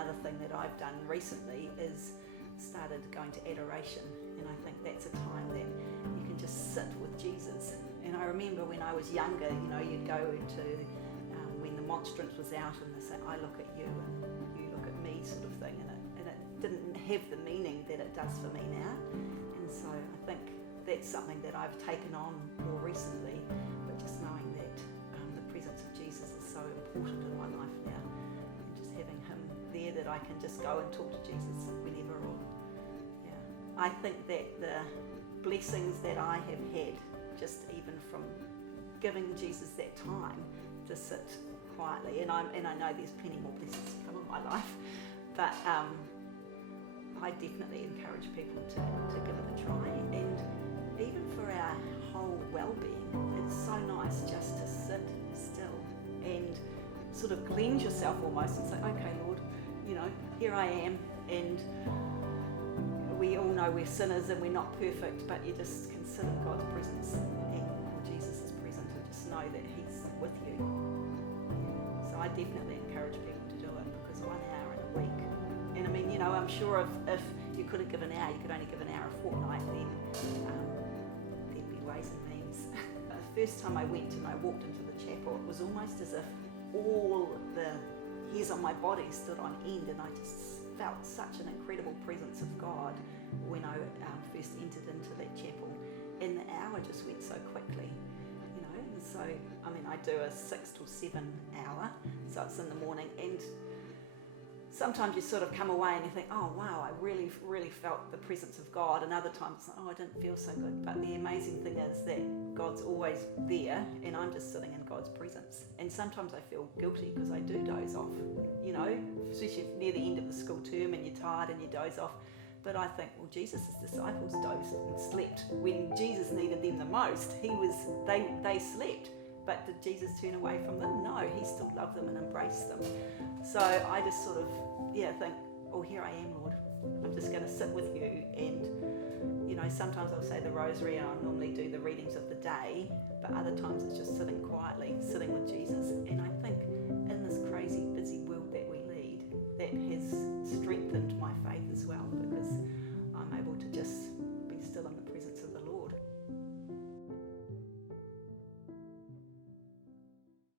another thing that I've done recently is started going to Adoration, and I think that's a time that you can just sit with Jesus. And I remember when I was younger, you'd go to when the monstrance was out and they say, I look at you and you look at me, sort of thing, and it didn't have the meaning that it does for me now. And so I think that's something that I've taken on more recently, but just knowing that the presence of Jesus is so important in my life now, and just having him there that I can just go and talk to Jesus whenever. Or I think that the blessings that I have had, just even from giving Jesus that time to sit quietly, and I know there's plenty more blessings to come in my life, but I definitely encourage people to give it a try. And even for our whole well-being, it's so nice just to sit still and sort of cleanse yourself almost and say, okay, Lord, here I am, and we all know we're sinners and we're not perfect, but you just can sit in God's presence and Jesus is present, and just know that he's with you. So I definitely encourage people to do it, because 1 hour in a week, and I mean, I'm sure if you couldn't give an hour, you could only give an hour a fortnight, then there'd be ways and means. The first time I went and I walked into the chapel, it was almost as if all the hairs on my body stood on end, and I just felt such an incredible presence of God when I first entered into that chapel, and the hour just went so quickly, and so I do a 6 till 7 hour, so it's in the morning, and sometimes you sort of come away and you think, oh wow, I really, really felt the presence of God, and other times it's like, oh, I didn't feel so good. But the amazing thing is that God's always there, and I'm just sitting in God's presence. And sometimes I feel guilty because I do doze off, especially near the end of the school term and you're tired and you doze off. But I think, well, Jesus' disciples dozed and slept when Jesus needed them the most. They slept. But did Jesus turn away from them? No, he still loved them and embraced them. So I just sort of, think, oh, here I am, Lord. I'm just going to sit with you. And, sometimes I'll say the rosary, and I'll normally do the readings of the day, but other times it's just sitting quietly, sitting with Jesus. And I think in this crazy, busy world that we lead, that has